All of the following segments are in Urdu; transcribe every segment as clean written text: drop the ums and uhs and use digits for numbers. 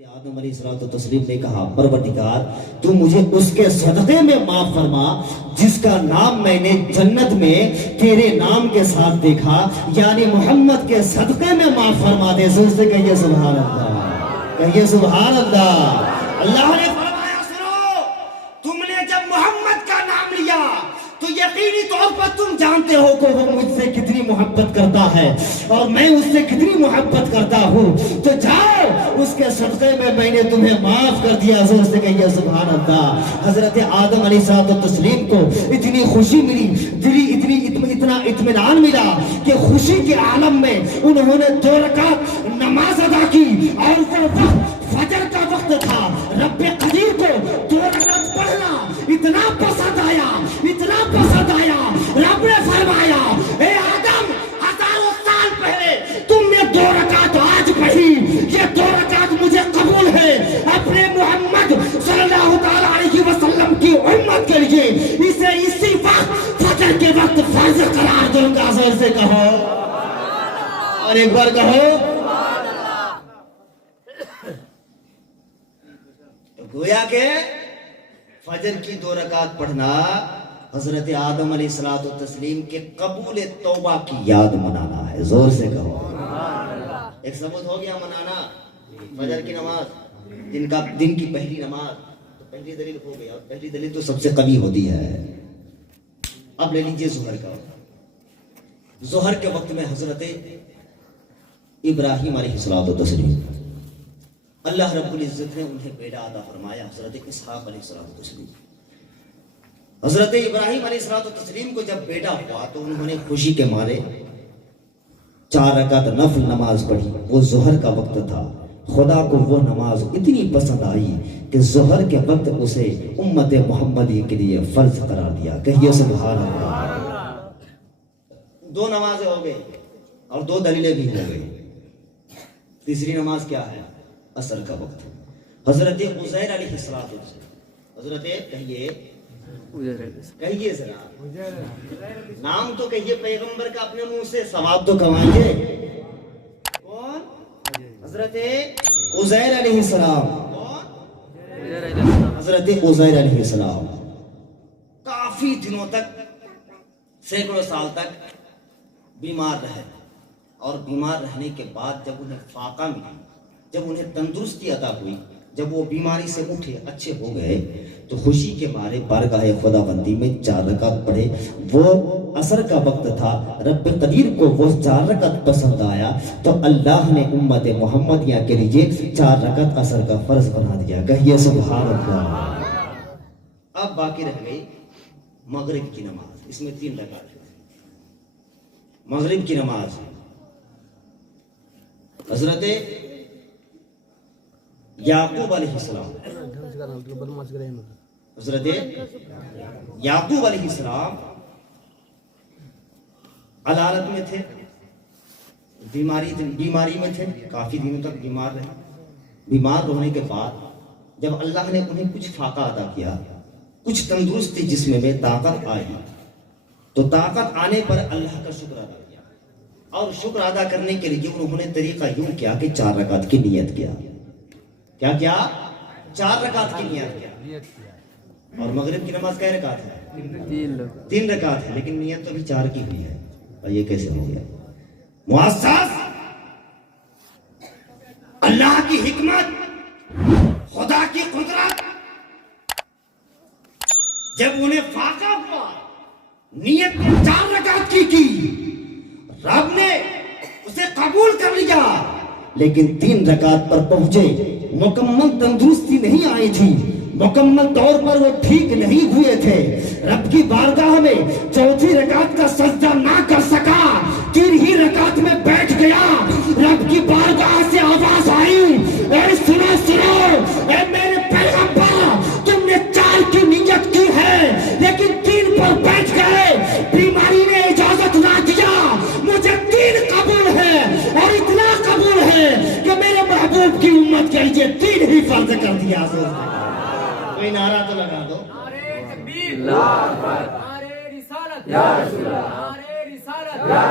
آدم علیہ الصلوۃ والتسلیم نے کہا پروردگار تو مجھے اس کے صدقے میں معاف فرما جس کا نام میں نے جنت میں تیرے نام کے ساتھ دیکھا، یعنی محمد کے صدقے میں معاف فرما دے۔ زور سے کہیے سبحان اللہ، کہیے سبحان اللہ۔ اللہ نے فرمایا سنو، تم نے جب محمد کا نام لیا تو یقینی طور پر تم جانتے ہو کہ وہ مجھ سے کتنی محبت کرتا ہے اور میں اس سے کتنی محبت کرتا ہوں، تو جاؤ اس کے صدقے میں نے تمہیں معاف کر دیا۔ زور سے کہیے سبحان اللہ۔ حضرت آدم علیہ السلام کو اتنی خوشی ملی، اتنا اطمینان ملا کہ خوشی کے عالم میں انہوں نے 2 رکعت نماز ادا کی، اور وہ وقت فجر کا وقت تھا۔ رب قدیر کو 2 رکعت پڑھنا اتنا پسند آیا، اتنا پسند آیا، رب نے فرمایا اے آدم 1000 سال پہلے تم نے 2 رکعت آج پڑھی، یہ 2 رکعت مجھے قبول ہے اپنے محمد صلی اللہ تعالیٰ علیہ وسلم کی امت کے لیے، اسے اسی وقت فجر کے وقت فرض قرار دوں گا۔ زور سے کہو اور ایک بار کہو۔ گویا کہ فجر کی 2 رکعت پڑھنا حضرت آدم علیہ السلام کے قبول توبہ کی یاد منانا ہے۔ زور سے کہو۔ ایک ثبوت ہو گیا منانا فجر کی نماز، دن کی پہلی نماز، تو پہلی دلیل ہو گیا، اور پہلی دلیل تو سب سے قوی ہوتی ہے۔ اب لے لیجئے ظہر کا وقت۔ ظہر کے وقت میں حضرت ابراہیم علیہ السلام، اللہ رب العزت نے انہیں بیٹا عطا فرمایا، حضرت اسحاق علیہ السلام۔ حضرت ابراہیم علیہ السلام کو جب بیٹا ہوا تو انہوں نے خوشی کے مارے 4 رکعت نفل نماز پڑھی۔ وہ ظہر کا وقت تھا، خدا کو وہ نماز اتنی پسند آئی کہ ظہر کے وقت اسے امت محمدی کے لیے فرض قرار دیا۔ کہیے سبحان اللہ۔ 2 نمازیں ہو گئی اور 2 دلیلیں بھی ہو گئی۔ تیسری نماز کیا ہے؟ عصر کا وقت۔ حضرت عزیر علیہ السلام، حضرت کہیے ذرا نام تو کہیے پیغمبر کا اپنے منہ سے، ثواب تو کمائیے۔ کون؟ حضرت عزیر علیہ السلام۔ حضرت عزیر علیہ السلام کافی دنوں تک، سینکڑوں سال تک بیمار رہے، اور بیمار رہنے کے بعد جب انہیں فاقہ ملی، جب انہیں تندرستی عطا ہوئی، جب وہ بیماری سے اٹھے، اچھے ہو گئے، تو خوشی کے مارے بارگاہ خداوندی میں 4 رکعت پڑھے۔ وہ عصر کا وقت تھا، رب قدیر کو وہ 4 رکعت پسند آیا، تو اللہ نے امت محمدیہ کے لیے 4 رکعت عصر کا فرض بنا دیا۔ کہیے سبحان اللہ۔ اب باقی رہ گئی مغرب کی نماز، اس میں 3 رکعت ہے۔ مغرب کی نماز حضرت یعقوب علیہ السلام، حضرت یعقوب علیہ السلام علالت میں تھے، بیماری میں تھے، کافی دنوں تک بیمار رہے۔ بیمار ہونے کے بعد جب اللہ نے انہیں کچھ فاقہ عطا کیا، کچھ تندرستی جسم میں طاقت آئی، تو طاقت آنے پر اللہ کا شکر ادا کیا، اور شکر ادا کرنے کے لیے انہوں نے طریقہ یوں کیا کہ 4 رکعت کی نیت کیا۔ کیا 4 رکعت کی نیت کیا۔ اور مغرب کی نماز کئی رکعت ہے؟ 3 رکعت ہے، لیکن نیت تو بھی 4 کی ہوئی ہے۔ اور یہ کیسے ہو گیا؟ معزز، اللہ کی حکمت، خدا کی قدرت، جب انہیں فاقہ ہوا، نیت 4 رکعت کی، رب نے اسے قبول کر لیا، لیکن 3 رکعت پر پہنچے، مکمل تندرستی نہیں آئی تھی، مکمل طور پر وہ ٹھیک نہیں ہوئے تھے۔ رب کی بارگاہ میں 4تھی رکعت کا سجدہ نہ کر سکا، 3 ہی رکعت میں بیٹھ گیا۔ رب کی بارگاہ سے آواز آئی، اے سنو سنو، اے میرے پیغمبر، تم نے 4 کی نیت کی ہے لیکن 3 پر بیٹھ گئے، بیماری نے اجازت نہ دیا، مجھے 3 قبول ہے، اور اتنا قبول ہے کہ میرے محبوب کی امت کے لیے 3 ہی فرض کر دیا۔ کوئی نعرہ تو لگا دو۔ نعرے تکبیر، اللہ اکبر، نعرے رسالت، یا رسول اللہ، نعرے رسالت، یا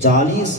40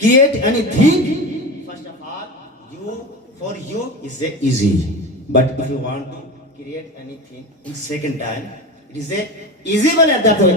create anything, first of all for you is easy, but if you want to create anything in second time, it is easy at that one.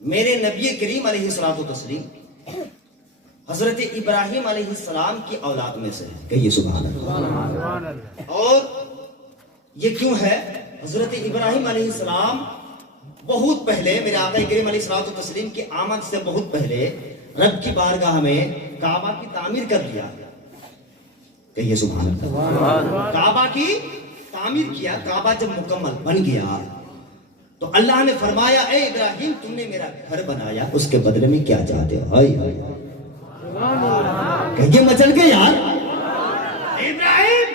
میرے نبی کریم علیہ الصلوۃ والتسلیم حضرت ابراہیم علیہ السلام کی اولاد میں سے ہے. کہیے سبحان اللہ. اور یہ کیوں ہے؟ حضرت ابراہیم علیہ السلام بہت پہلے میرے آقا کریم علیہ الصلوۃ والتسلیم کی آمد سے بہت پہلے رب کی بارگاہ میں کعبہ کی تعمیر کر دیا. کہیے سبحان اللہ. کعبہ کی تعمیر کیا. کعبہ جب مکمل بن گیا تو اللہ نے فرمایا اے ابراہیم تم نے میرا گھر بنایا, اس کے بدلے میں کیا چاہتے ہو؟ ہائے ہائے کہیے مچل کے یار. ابراہیم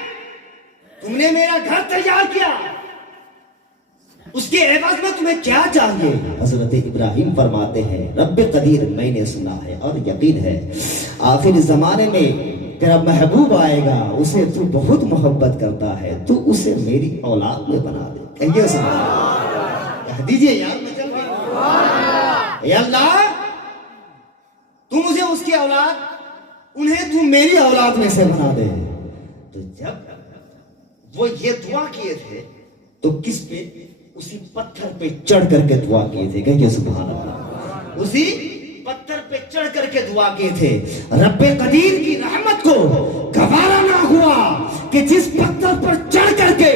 تم نے میرا گھر تیار کیا, اس کے عوض میں تمہیں کیا چاہیے؟ حضرت ابراہیم فرماتے ہیں رب قدیر میں نے سنا ہے اور یقین ہے آخر زمانے میں تیرا محبوب آئے گا, اسے تو بہت محبت کرتا ہے, تو اسے میری اولاد میں بنا دے. کہیے کہہ دیجئے یار مچل کے. اے اللہ تو مجھے اس کی اولاد, انہیں تو میری اولاد میں سے بنا دے. تو جب وہ یہ دعا کیے تھے تو کس پہ؟ اسی پتھر پہ چڑھ کر کے دعا کیے تھے. کہیے سبحان اللہ. اسی پتھر پہ چڑھ کر کے دعا کیے تھے. رب قدیر کی رحمت کو گوارا نہ ہوا کہ جس پتھر پر چڑھ کر کے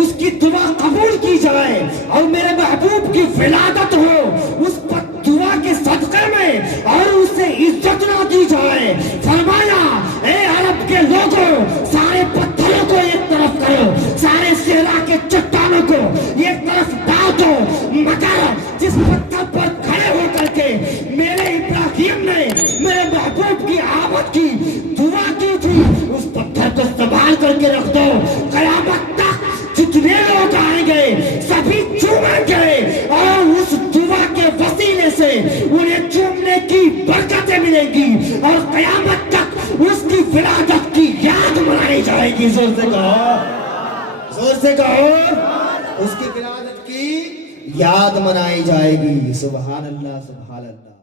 اس کی دعا قبول کی جائے اور میرے محبوب کی ولادت ہو اس دعا کے صدقے میں اور اس سے عزت نہ کی جائے. فرمایا اے عرب کے لوگوں سارے پتھروں کو ایک طرف کرو, سارے صحرا کے چٹانوں کو ایک طرف ڈال دو, مگر جس پتھر پر کھڑے ہو کر کے میرے ابراہیم نے میرے محبوب کی آمد کی دعا کی تھی اس پتھر کو سنبھال کر کے رکھ دو. قیامت تک جتنے لوگ آئیں گے سبھی چومیں گے اور اس دعا کے وسیلے سے انہیں چومنے کی برکتیں ملیں گی اور قیامت تک اس کی ولادت کی یاد منائی جائے گی. زور سے کہو, زور سے کہو, اس کی ولادت کی یاد منائی جائے گی. سبحان اللہ سبحان اللہ.